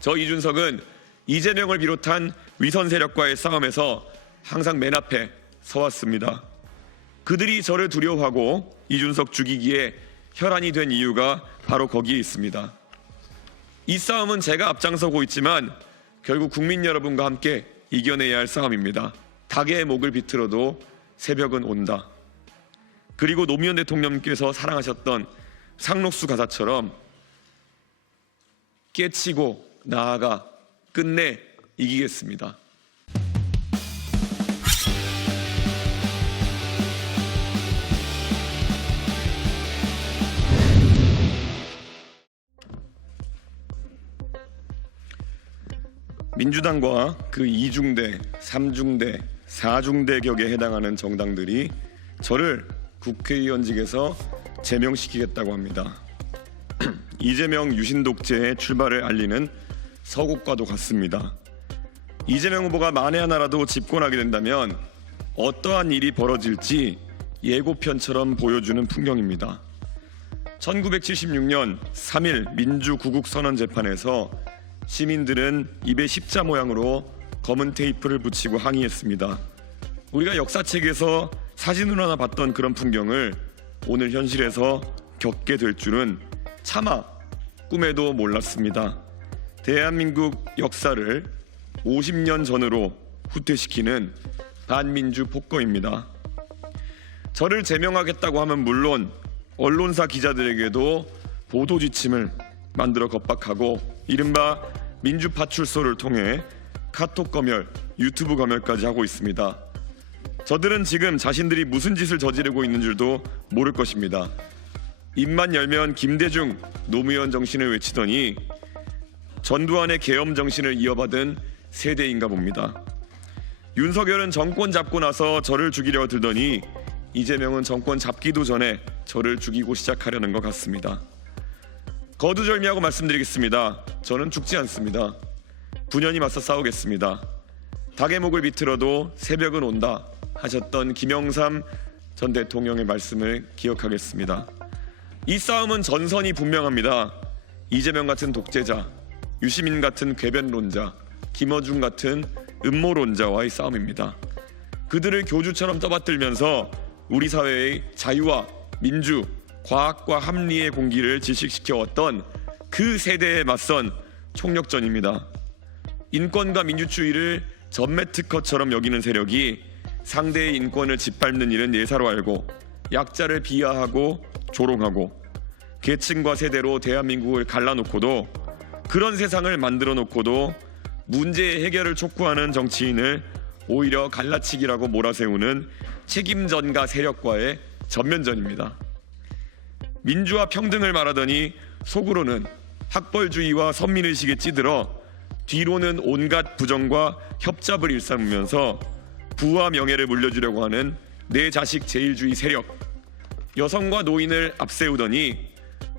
저 이준석은 이재명을 비롯한 위선 세력과의 싸움에서 항상 맨 앞에 서왔습니다. 그들이 저를 두려워하고 이준석 죽이기에 혈안이 된 이유가 바로 거기에 있습니다. 이 싸움은 제가 앞장서고 있지만 결국 국민 여러분과 함께 이겨내야 할 싸움입니다. 닭의 목을 비틀어도 새벽은 온다. 그리고 노무현 대통령께서 사랑하셨던 상록수 가사처럼 깨치고 나아가 끝내 이기겠습니다. 민주당과 그 2중대, 3중대, 4중대 격에 해당하는 정당들이 저를 국회의원직에서 제명시키겠다고 합니다. 이재명 유신 독재의 출발을 알리는 서곡과도 같습니다. 이재명 후보가 만에 하나라도 집권하게 된다면 어떠한 일이 벌어질지 예고편처럼 보여주는 풍경입니다. 1976년 3.1 민주구국선언 재판에서 시민들은 입에 십자 모양으로 검은 테이프를 붙이고 항의했습니다. 우리가 역사책에서 사진으로 하나 봤던 그런 풍경을 오늘 현실에서 겪게 될 줄은 차마 꿈에도 몰랐습니다. 대한민국 역사를 50년 전으로 후퇴시키는 반민주 폭거입니다. 저를 제명하겠다고 하면 물론 언론사 기자들에게도 보도 지침을 만들어 겁박하고 이른바 민주파출소를 통해 카톡 검열, 유튜브 검열까지 하고 있습니다. 저들은 지금 자신들이 무슨 짓을 저지르고 있는 줄도 모를 것입니다. 입만 열면 김대중, 노무현 정신을 외치더니 전두환의 계엄 정신을 이어받은 세대인가 봅니다. 윤석열은 정권 잡고 나서 저를 죽이려 들더니 이재명은 정권 잡기도 전에 저를 죽이고 시작하려는 것 같습니다. 거두절미하고 말씀드리겠습니다. 저는 죽지 않습니다. 분연히 맞서 싸우겠습니다. 닭의 목을 비틀어도 새벽은 온다 하셨던 김영삼 전 대통령의 말씀을 기억하겠습니다. 이 싸움은 전선이 분명합니다. 이재명 같은 독재자, 유시민 같은 궤변론자, 김어준 같은 음모론자와의 싸움입니다. 그들을 교주처럼 떠받들면서 우리 사회의 자유와 민주, 과학과 합리의 공기를 질식시켜왔던 그 세대에 맞선 총력전입니다. 인권과 민주주의를 전매특허처럼 여기는 세력이 상대의 인권을 짓밟는 일은 예사로 알고 약자를 비하하고 조롱하고 계층과 세대로 대한민국을 갈라놓고도 그런 세상을 만들어 놓고도 문제의 해결을 촉구하는 정치인을 오히려 갈라치기라고 몰아세우는 책임전가 세력과의 전면전입니다. 민주화 평등을 말하더니 속으로는 학벌주의와 선민의식에 찌들어 뒤로는 온갖 부정과 협잡을 일삼으면서 부와 명예를 물려주려고 하는 내 자식 제일주의 세력, 여성과 노인을 앞세우더니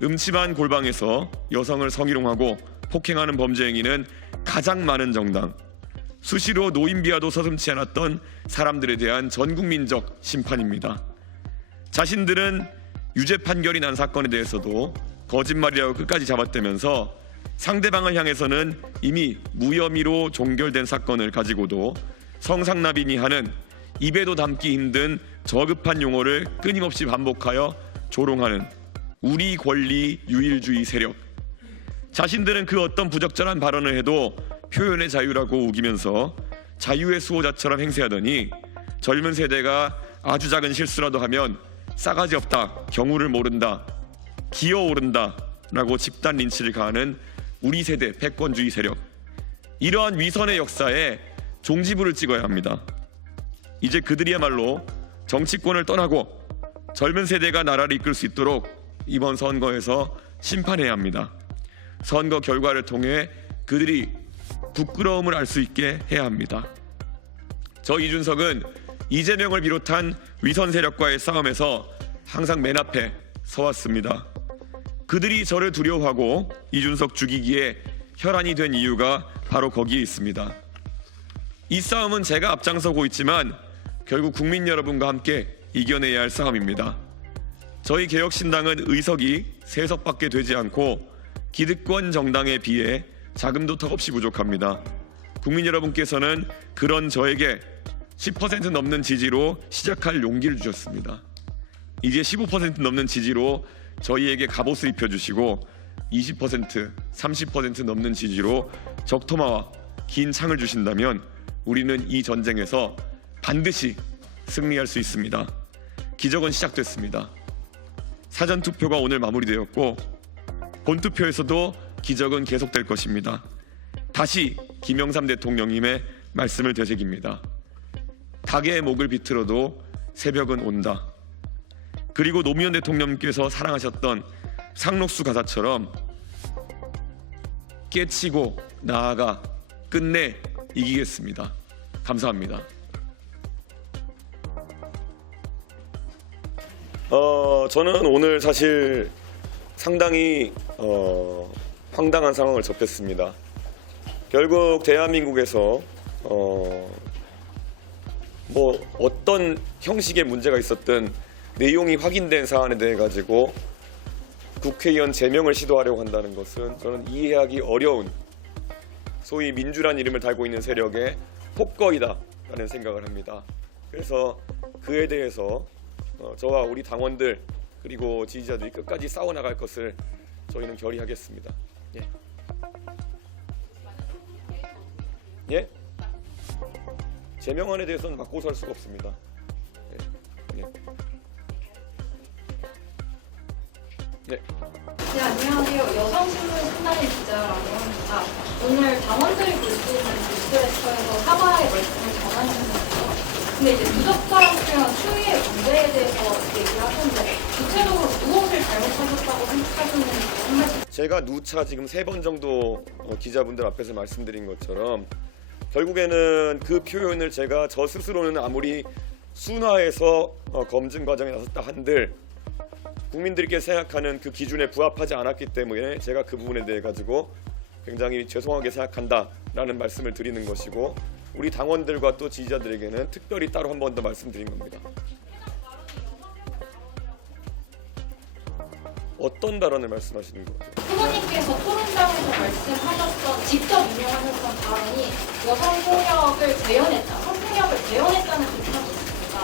음침한 골방에서 여성을 성희롱하고 폭행하는 범죄 행위는 가장 많은 정당, 수시로 노인 비하도 서슴지 않았던 사람들에 대한 전국민적 심판입니다. 자신들은 유죄 판결이 난 사건에 대해서도 거짓말이라고 끝까지 잡아떼면서 상대방을 향해서는 이미 무혐의로 종결된 사건을 가지고도 성상납인이 하는 입에도 담기 힘든 저급한 용어를 끊임없이 반복하여 조롱하는 우리 권리 유일주의 세력. 자신들은 그 어떤 부적절한 발언을 해도 표현의 자유라고 우기면서 자유의 수호자처럼 행세하더니 젊은 세대가 아주 작은 실수라도 하면 싸가지 없다, 경우를 모른다, 기어오른다 라고 집단 린치를 가하는 우리 세대 패권주의 세력. 이러한 위선의 역사에 종지부를 찍어야 합니다. 이제 그들이야말로 정치권을 떠나고 젊은 세대가 나라를 이끌 수 있도록 이번 선거에서 심판해야 합니다. 선거 결과를 통해 그들이 부끄러움을 알 수 있게 해야 합니다. 저 이준석은 이재명을 비롯한 위선 세력과의 싸움에서 항상 맨 앞에 서왔습니다. 그들이 저를 두려워하고 이준석 죽이기에 혈안이 된 이유가 바로 거기에 있습니다. 이 싸움은 제가 앞장서고 있지만 결국 국민 여러분과 함께 이겨내야 할 싸움입니다. 저희 개혁신당은 의석이 3석밖에 되지 않고 기득권 정당에 비해 자금도 턱없이 부족합니다. 국민 여러분께서는 그런 저에게 10% 넘는 지지로 시작할 용기를 주셨습니다. 이제 15% 넘는 지지로 저희에게 갑옷을 입혀주시고 20%, 30% 넘는 지지로 적토마와 긴 창을 주신다면 우리는 이 전쟁에서 반드시 승리할 수 있습니다. 기적은 시작됐습니다. 사전투표가 오늘 마무리되었고 본투표에서도 기적은 계속될 것입니다. 다시 김영삼 대통령님의 말씀을 되새깁니다. 닭의 목을 비틀어도 새벽은 온다. 그리고 노무현 대통령께서 사랑하셨던 상록수 가사처럼 깨치고 나아가 끝내 이기겠습니다. 감사합니다. 저는 오늘 사실 상당히 황당한 상황을 접했습니다. 결국 대한민국에서 어떤 형식의 문제가 있었든 내용이 확인된 사안에 대해 가지고 국회의원 제명을 시도하려고 한다는 것은 저는 이해하기 어려운 소위 민주란 이름을 달고 있는 세력의 폭거이다라는 생각을 합니다. 그래서 그에 대해서 저와 우리 당원들 그리고 지지자들이 끝까지 싸워나갈 것을 저희는 결의하겠습니다. 예. 예? 제명안에 대해서는 맞고 살 수가 없습니다. 예. 예. 네. 네, 안녕하세요. 여성신문 신단의 기자라고 합니다. 오늘 당원들이 볼 수 있는 뉴스레터에서 사과의 말씀을 전하셨는데요. 근데 이제 부적절한 표현, 추위의 문제에 대해서 얘기를 하셨는데 구체적으로 무엇을 잘못하셨다고 생각하시는지 한 말씀. 제가 누차 지금 3번 정도 기자분들 앞에서 말씀드린 것처럼 결국에는 그 표현을 제가 저 스스로는 아무리 순화해서 검증 과정에 나섰다 한들 국민들께 생각하는 그 기준에 부합하지 않았기 때문에 제가 그 부분에 대해 가지고 굉장히 죄송하게 생각한다라는 말씀을 드리는 것이고 우리 당원들과 또 지지자들에게는 특별히 따로 한 번 더 말씀드린 겁니다. 어떤 발언을 말씀하시는 거죠? 후보님께서 토론장에서 말씀하셨던, 직접 인용하셨던 발언이 여성 폭력을 재현했다, 성폭력을 재현했다는 비판이 있습니다.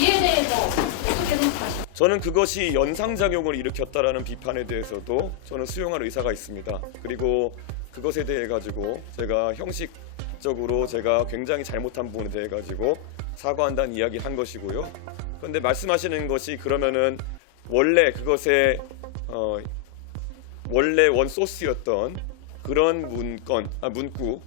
이에 대해서 어떻게 생각하십니까? 저는 그것이 연상작용을 일으켰다라는 비판에 대해서도 저는 수용할 의사가 있습니다. 그리고 그것에 대해 가지고 제가 형식적으로 제가 굉장히 잘못한 부분에 대해 가지고 사과한다는 이야기를 한 것이고요. 그런데 말씀하시는 것이 그러면은 원래 그것의 원래 원소스였던 그런 문구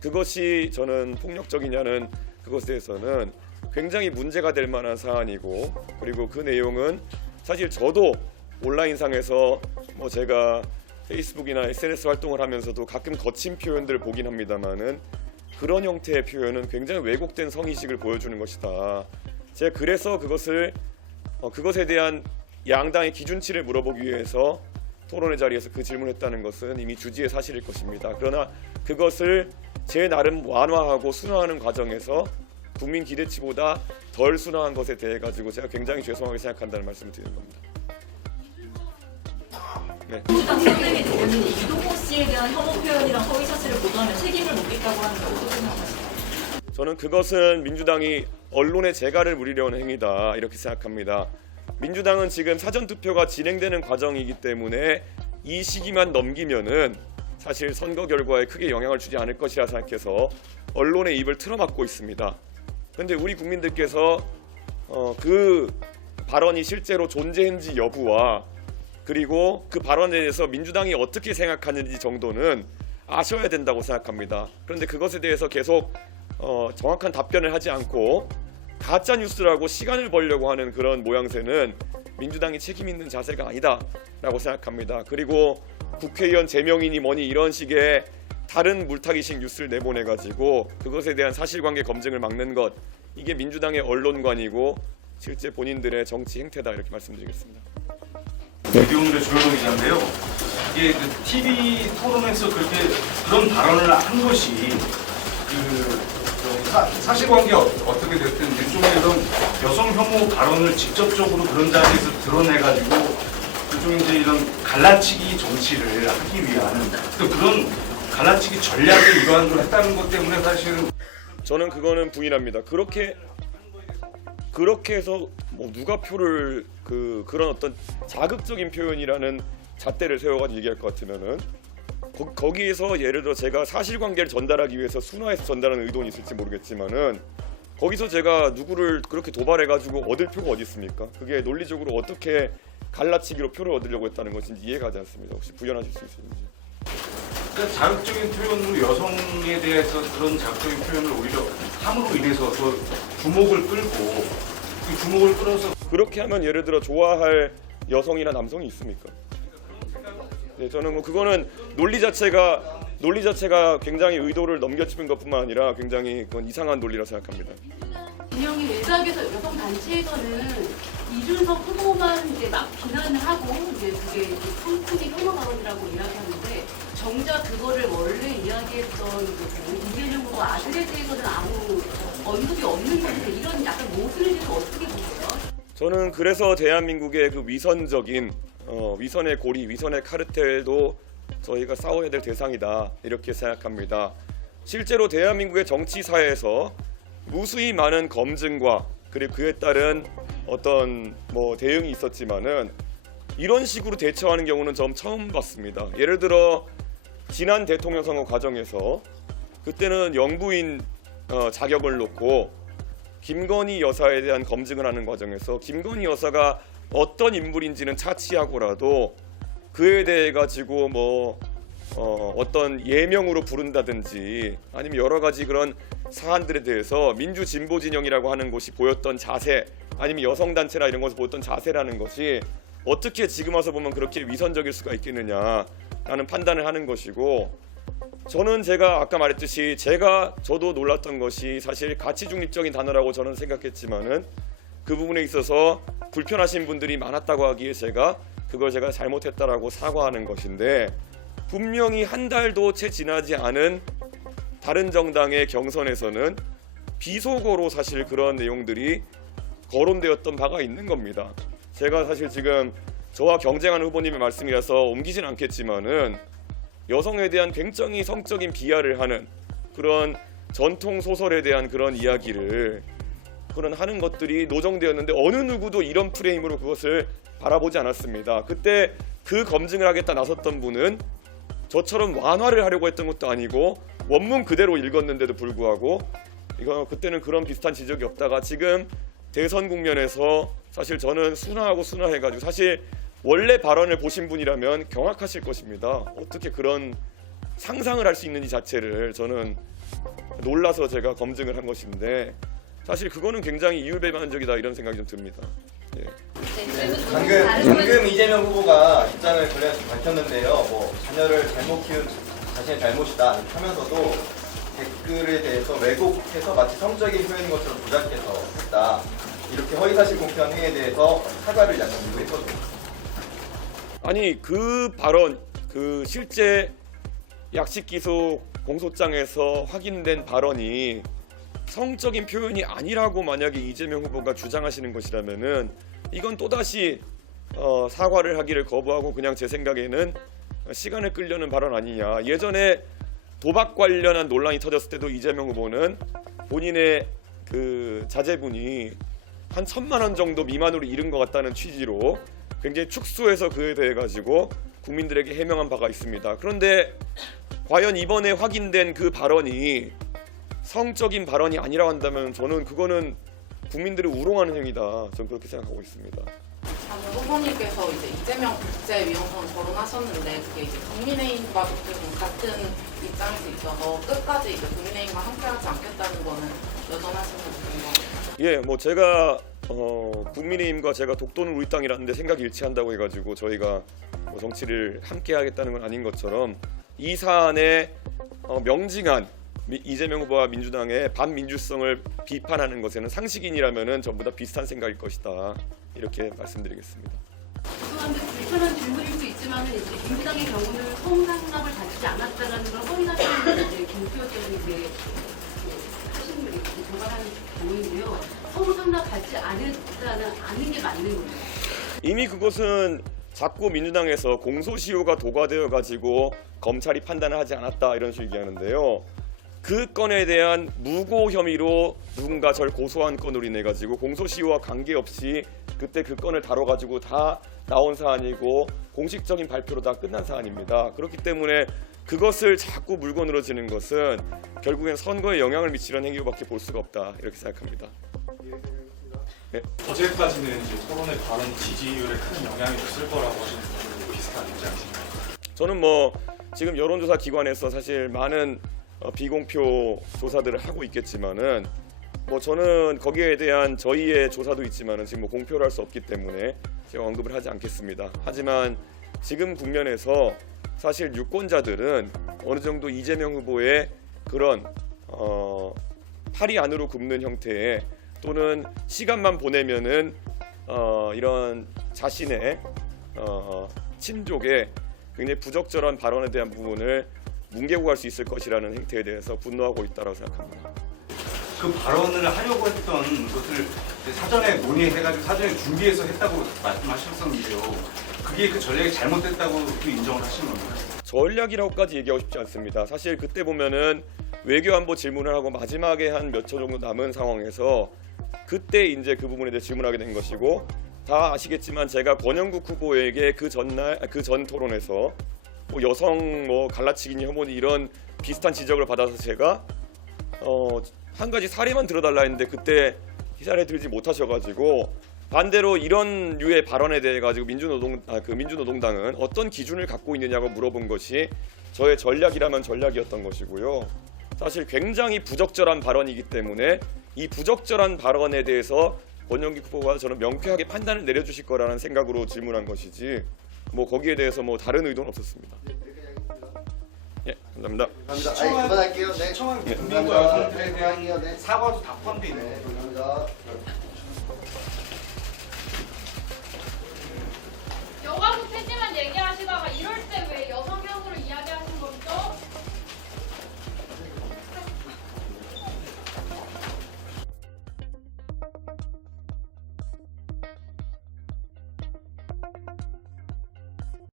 그것이 저는 폭력적이냐는 그것에 대해서는 굉장히 문제가 될 만한 사안이고 그리고 그 내용은 사실 저도 온라인상에서 제가 페이스북이나 SNS 활동을 하면서도 가끔 거친 표현들을 보긴 합니다만은 그런 형태의 표현은 굉장히 왜곡된 성의식을 보여주는 것이다. 제가 그래서 그것에 대한 양당의 기준치를 물어보기 위해서 토론의 자리에서 그 질문했다는 것은 이미 주지의 사실일 것입니다. 그러나 그것을 제 나름 완화하고 순화하는 과정에서 국민 기대치보다 덜 순화한 것에 대해 가지고 제가 굉장히 죄송하게 생각한다는 말씀을 드리는 겁니다. 네. 민주당 선생님이 대변인이 이동호 씨에 대한 혐오 표현이랑 허위 사실을 보도하면 책임을 묻겠다고 하는데 어떻게 생각하세요? 저는 그것은 민주당이 언론의 재갈을 부리려는 행위다 이렇게 생각합니다. 민주당은 지금 사전투표가 진행되는 과정이기 때문에 이 시기만 넘기면은 사실 선거 결과에 크게 영향을 주지 않을 것이라 생각해서 언론의 입을 틀어막고 있습니다. 그런데 우리 국민들께서 그 발언이 실제로 존재했는지 여부와 그리고 그 발언에 대해서 민주당이 어떻게 생각하는지 정도는 아셔야 된다고 생각합니다. 그런데 그것에 대해서 계속 정확한 답변을 하지 않고 가짜 뉴스라고 시간을 벌려고 하는 그런 모양새는 민주당이 책임 있는 자세가 아니다라고 생각합니다. 그리고 국회의원 제명이니 뭐니 이런 식의 다른 물타기식 뉴스를 내보내가지고 그것에 대한 사실관계 검증을 막는 것 이게 민주당의 언론관이고 실제 본인들의 정치 행태다 이렇게 말씀드리겠습니다. 대기업의 조현호 기자인데요. 이게 그 TV 토론에서 그런 발언을 한 것이 사실관계 어떻게 됐든 일종의 이런 여성 혐오 발언을 직접적으로 그런 자리에서 드러내가지고 일종의 이제 이런 갈라치기 정치를 하기 위한 또 그런 갈라치기 전략의 일환으로 했다는 것 때문에 사실은 저는 그거는 부인합니다. 그렇게 해서 뭐 누가 표를 그런 어떤 자극적인 표현이라는 잣대를 세워가지고 얘기할 것 같으면은 거기에서 예를 들어 제가 사실관계를 전달하기 위해서 순화해서 전달하는 의도는 있을지 모르겠지만은 거기서 제가 누구를 그렇게 도발해가지고 얻을 표가 어디 있습니까? 그게 논리적으로 어떻게 갈라치기로 표를 얻으려고 했다는 것인지 이해가 가지 않습니다. 혹시 부연하실 수 있는지. 그러니까 자극적인 표현으로 여성에 대해서 그런 자극적인 표현을 오히려 함으로 인해서 더 주목을 끌고 그 주목을 끌어서 그렇게 하면 예를 들어 좋아할 여성이나 남성이 있습니까? 네, 저는 뭐 그거는 논리 자체가 굉장히 의도를 넘겨짚은 것뿐만 아니라 굉장히 그건 이상한 논리라 생각합니다. 분명히 외곽에서 여성 단체에서는 이준석 후보만 이제 막 비난을 하고 이제 그게 성폭력 혐오 발언이라고 이야기하는데 정작 그거를 원래 이야기했던 이재명 후보 아들에 대해서는 아무 언급이 없는 건데 이런 약간 모순에 대해서 어떻게 보세요? 저는 그래서 대한민국의 그 위선적인 위선의 고리, 위선의 카르텔도 저희가 싸워야 될 대상이다 이렇게 생각합니다. 실제로 대한민국의 정치사에서 무수히 많은 검증과 그리고 그에 따른 어떤 뭐 대응이 있었지만은 이런 식으로 대처하는 경우는 전 처음 봤습니다. 예를 들어 지난 대통령 선거 과정에서 그때는 영부인 자격을 놓고 김건희 여사에 대한 검증을 하는 과정에서 김건희 여사가 어떤 인물인지는 차치하고라도 그에 대해 가지고 뭐 어떤 예명으로 부른다든지 아니면 여러 가지 그런 사안들에 대해서 민주 진보 진영이라고 하는 곳이 보였던 자세 아니면 여성 단체나 이런 것을 보였던 자세라는 것이 어떻게 지금 와서 보면 그렇게 위선적일 수가 있겠느냐라는 판단을 하는 것이고 저는 제가 아까 말했듯이 저도 놀랐던 것이 사실 가치 중립적인 단어라고 저는 생각했지만은 그 부분에 있어서 불편하신 분들이 많았다고 하기에 제가 잘못했다라고 사과하는 것인데 분명히 한 달도 채 지나지 않은 다른 정당의 경선에서는 비속어로 사실 그런 내용들이 거론되었던 바가 있는 겁니다. 제가 사실 지금 저와 경쟁하는 후보님의 말씀이라서 옮기진 않겠지만은 여성에 대한 굉장히 성적인 비하를 하는 그런 전통 소설에 대한 그런 이야기를 하는 것들이 노정되었는데 어느 누구도 이런 프레임으로 그것을 바라보지 않았습니다. 그때 그 검증을 하겠다 나섰던 분은 저처럼 완화를 하려고 했던 것도 아니고 원문 그대로 읽었는데도 불구하고 그때는 그런 비슷한 지적이 없다가 지금 대선 국면에서 사실 저는 순화해가지고 사실 원래 발언을 보신 분이라면 경악하실 것입니다. 어떻게 그런 상상을 할 수 있는지 자체를 저는 놀라서 제가 검증을 한 것인데 사실 그거는 굉장히 이율배반적이다 이런 생각이 좀 듭니다. 예. 방금 이재명 후보가 입장을 밝혔는데요. 뭐 자녀를 잘못 키운 자신의 잘못이다 이렇게 하면서도 댓글에 대해서 왜곡해서 마치 성적인 표현인 것처럼 조작해서 했다. 이렇게 허위사실 공표한 행위에 대해서 사과를 약간 요구했거든요. 아니 그 발언 실제 약식기소 공소장에서 확인된 발언이 성적인 표현이 아니라고 만약에 이재명 후보가 주장하시는 것이라면은 이건 또다시 사과를 하기를 거부하고 그냥 제 생각에는 시간을 끌려는 발언 아니냐. 예전에 도박 관련한 논란이 터졌을 때도 이재명 후보는 본인의 그 자제분이 한 1,000만 원 정도 미만으로 잃은 것 같다는 취지로 굉장히 축소해서 그에 대해 가지고 국민들에게 해명한 바가 있습니다. 그런데 과연 이번에 확인된 그 발언이 성적인 발언이 아니라고 한다면 저는 그거는 국민들을 우롱하는 행위다. 저는 그렇게 생각하고 있습니다. 후보님께서 이제 이재명 국제위원장 거론하셨는데 그게 이제 국민의힘과 좀 같은 입장에서 있어서 끝까지 이제 국민의힘과 함께하지 않겠다는 거는 여전하신 건가요? 예, 뭐 제가 국민의힘과 제가 독도는 우리 땅이라는데 생각이 일치한다고 해가지고 저희가 뭐 정치를 함께하겠다는 건 아닌 것처럼 이 사안에 명징한 이재명 후보와 민주당의 반민주성을 비판하는 것에는 상식인이라면은 전부 다 비슷한 생각일 것이다. 이렇게 말씀드리겠습니다. 죄송한데 불편한 질문일 수 있지만 이제 민주당의 경우는 성상납을 받지 않았다라는 걸 허위사실을 이제 김표적인 이제 하시는 분이 정발하는 경우인데요. 성상납 받지 않는 게 맞는 거예요. 이미 그것은 자꾸 민주당에서 공소시효가 도과되어 가지고 검찰이 판단을 하지 않았다 이런 식으로 얘기하는데요. 그 건에 대한 무고 혐의로 누군가 절 고소한 건으로 인해 가지고 공소시효와 관계없이 그때 그 건을 다뤄가지고 다 나온 사안이고 공식적인 발표로 다 끝난 사안입니다. 그렇기 때문에 그것을 자꾸 물건으로 지는 것은 결국엔 선거에 영향을 미치는 행위로밖에 볼 수가 없다 이렇게 생각합니다. 어제까지는 이제 토론의 발언 지지율에 큰 영향이 없을 거라고 하시는 분들도 비슷한 입장이신가요? 저는 뭐 지금 여론조사 기관에서 사실 많은 비공표 조사들을 하고 있겠지만은 뭐 저는 거기에 대한 저희의 조사도 있지만은 지금 뭐 공표를 할 수 없기 때문에 제가 언급을 하지 않겠습니다. 하지만 지금 국면에서 사실 유권자들은 어느 정도 이재명 후보의 그런 팔이 안으로 굽는 형태의 또는 시간만 보내면은 이런 자신의 친족의 굉장히 부적절한 발언에 대한 부분을 뭉개고 갈 수 있을 것이라는 행태에 대해서 분노하고 있다고 생각합니다. 그 발언을 하려고 했던 것을 사전에 논의해가지고 사전에 준비해서 했다고 말씀하셨었는데요. 그게 그 전략이 잘못됐다고 인정을 하시는 겁니까? 전략이라고까지 얘기하고 싶지 않습니다. 사실 그때 보면은 외교안보 질문을 하고 마지막에 한 몇 초 정도 남은 상황에서 그때 이제 그 부분에 대해 질문하게 된 것이고 다 아시겠지만 제가 권영국 후보에게 그 전날 그 전 토론에서 뭐 여성 뭐 갈라치기 혐오니 이런 비슷한 지적을 받아서 제가 한 가지 사례만 들어달라 했는데 그때 사례 들지 못하셔가지고 반대로 이런 류의 발언에 대해 가지고 민주노동당은 어떤 기준을 갖고 있느냐고 물어본 것이 저의 전략이라면 전략이었던 것이고요. 사실 굉장히 부적절한 발언이기 때문에 이 부적절한 발언에 대해서 권영기 후보가 저는 명쾌하게 판단을 내려주실 거라는 생각으로 질문한 것이지 뭐 거기에 대해서 뭐 다른 의도는 없었습니다. 예, 감사합니다. 감사합니다. 아니, 그만할게요. 네. 시청한 네, 국민과 감사합니다. 여성들에 대한 네. 사과도 다 포함되어 있는 네, 거죠. 감사합니다.